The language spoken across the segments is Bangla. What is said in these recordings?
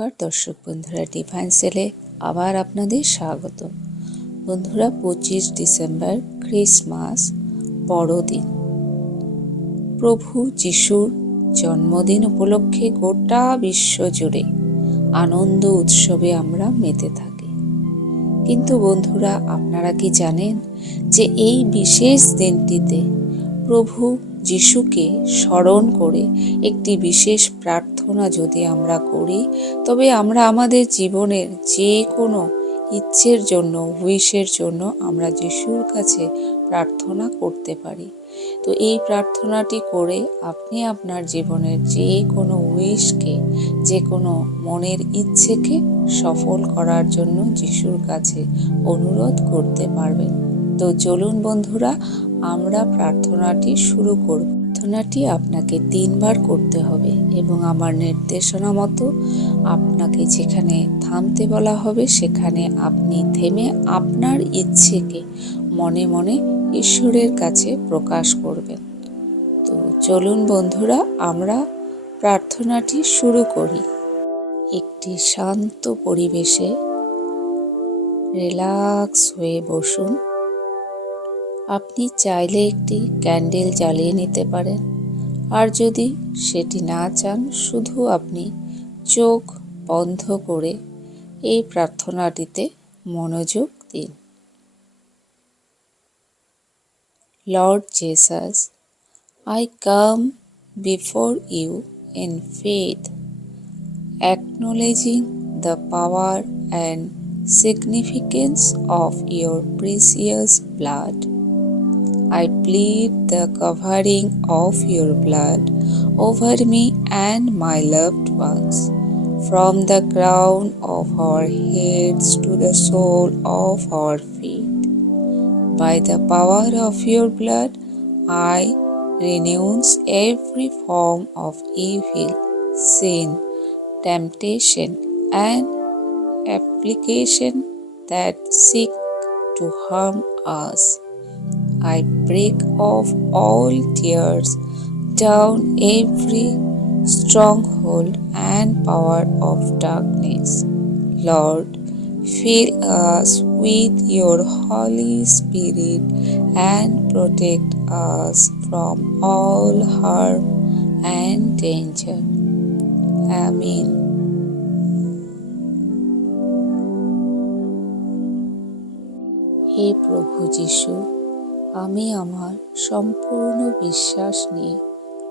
নমস্কার দর্শক বন্ধুরা, ডিভাইন সেলে আবার আপনাদের স্বাগত। বন্ধুরা, 25 ডিসেম্বর ক্রিসমাস বড়দিন। প্রভু যিশুর জন্মদিন উপলক্ষে গোটা বিশ্ব জুড়ে আনন্দ উৎসবে আমরা মেতে থাকি। কিন্তু বন্ধুরা, আপনারা কি জানেন যে এই বিশেষ দিনটিতে প্রভু যিশুকে স্মরণ করে একটি বিশেষ প্রার্থনা যদি আমরা করি, তবে আমরা আমাদের জীবনের যে কোনো ইচ্ছের জন্য, উইশের জন্য আমরা যিশুর কাছে প্রার্থনা করতে পারি। তো এই প্রার্থনাটি করে আপনি আপনার জীবনের যে কোনো উইশকে, যে কোনো মনের ইচ্ছেকে সফল করার জন্য যিশুর কাছে অনুরোধ করতে পারবেন। তো চলুন বন্ধুরা, আমরা প্রার্থনাটি শুরু করব। প্রার্থনাটি আপনাকে 3 বার করতে হবে এবং আমার নির্দেশনা মতো আপনাকে যেখানে থামতে বলা হবে সেখানে আপনি থেমে আপনার ইচ্ছেকে মনে মনে ঈশ্বরের কাছে প্রকাশ করবেন। তো চলুন বন্ধুরা, আমরা প্রার্থনাটি শুরু করি। একটি শান্ত পরিবেশে রিল্যাক্স হয়ে বসুন। আপনি চাইলে একটি ক্যান্ডেল জ্বালিয়ে নিতে পারেন, আর যদি সেটি না চান, শুধু আপনি চোখ বন্ধ করে এই প্রার্থনাটিতে মনোযোগ দিন। Lord Jesus, I come before you in faith, acknowledging the power and significance of your precious blood. I plead the covering of your blood over me and my loved ones, from the crown of our heads to the sole of our feet. By the power of your blood, I renounce every form of evil, sin, temptation, and application that seek to harm us. I break off all tears, down every stronghold and power of darkness. Lord, fill us with your Holy Spirit and protect us from all harm and danger. Amen. হে প্রভু যিশু, আমি আমার সম্পূর্ণ বিশ্বাস নিয়ে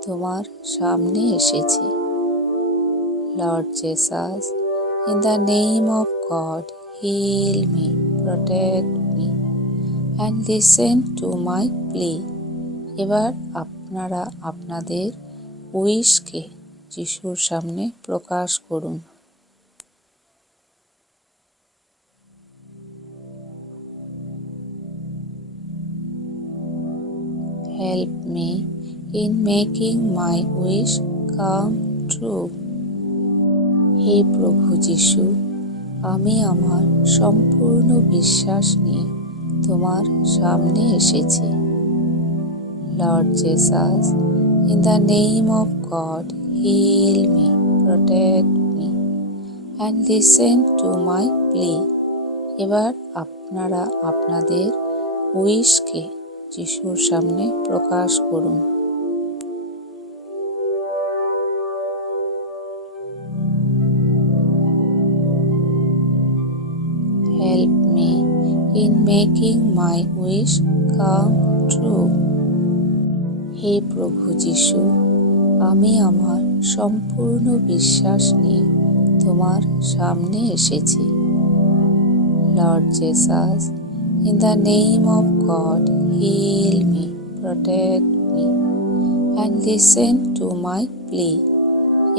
তোমার সামনে এসেছি। Lord Jesus, in the name of God, heal me, protect me, and listen to my plea. এবার আপনারা আপনাদের উইশকে যিশুর সামনে প্রকাশ করুন। Help me in making my wish come true. হে প্রভু যিশু, আমি আমার সম্পূর্ণ বিশ্বাস নিয়ে তোমার সামনে এসেছি। Lord Jesus, in the name of God, heal me, protect me, and listen to my plea. এবার আপনারা আপনাদের উইশকে যিশুর সামনে প্রকাশ করুন। Help me in making my wish come true. হে প্রভু যিশু, আমি আমার সম্পূর্ণ বিশ্বাস নিয়ে তোমার সামনে এসেছি। Lord Jesus, in the name of God, heal me, protect me, and listen to my plea.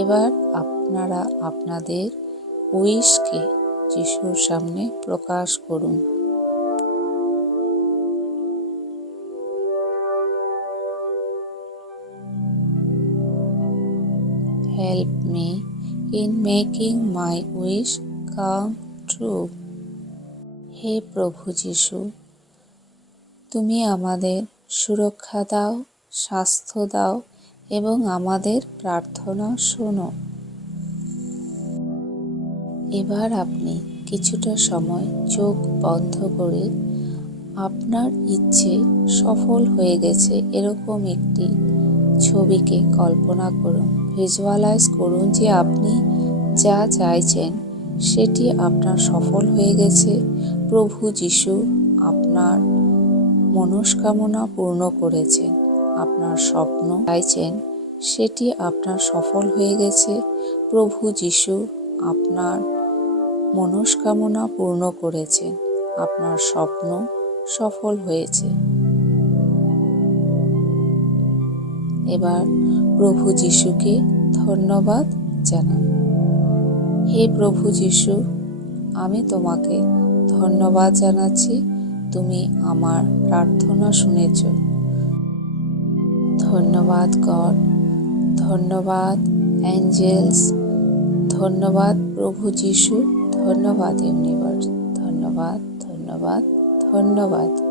এবার আপনারা আপনাদের উইশকে যিশুর সামনে প্রকাশ করুন। Help me in making my wish come true. হে প্রভু যিশু, তুমি আমাদের সুরক্ষা দাও, স্বাস্থ্য দাও এবং আমাদের প্রার্থনা শোনো। এবার আপনি কিছুটা সময় চোখ বন্ধ করে আপনার ইচ্ছে সফল হয়ে গেছে এরকম একটি ছবিকে কল্পনা করুন। ভিজুয়ালাইজ করুন যে আপনি যা চাইছেন সেটি আপনার সফল হয়ে গেছে। প্রভু যিশু আপনার মনস্কামনা পূর্ণ করেছেন। আপনার স্বপ্ন চাইছেন সেটি আপনার সফল হয়ে গেছে। প্রভু যিশু আপনার মনস্কামনা পূর্ণ করেছেন। আপনার স্বপ্ন সফল হয়েছে। এবার প্রভু যিশুকে ধন্যবাদ জানান। হে প্রভু যিশু, আমি তোমাকে ধন্যবাদ জানাচ্ছি, তুমি আমার প্রার্থনা শুনেছ। ধন্যবাদ গড, ধন্যবাদ অ্যাঞ্জেলস, ধন্যবাদ প্রভু যিশু, ধন্যবাদ ইউনিভার্স, ধন্যবাদ ধন্যবাদ ধন্যবাদ।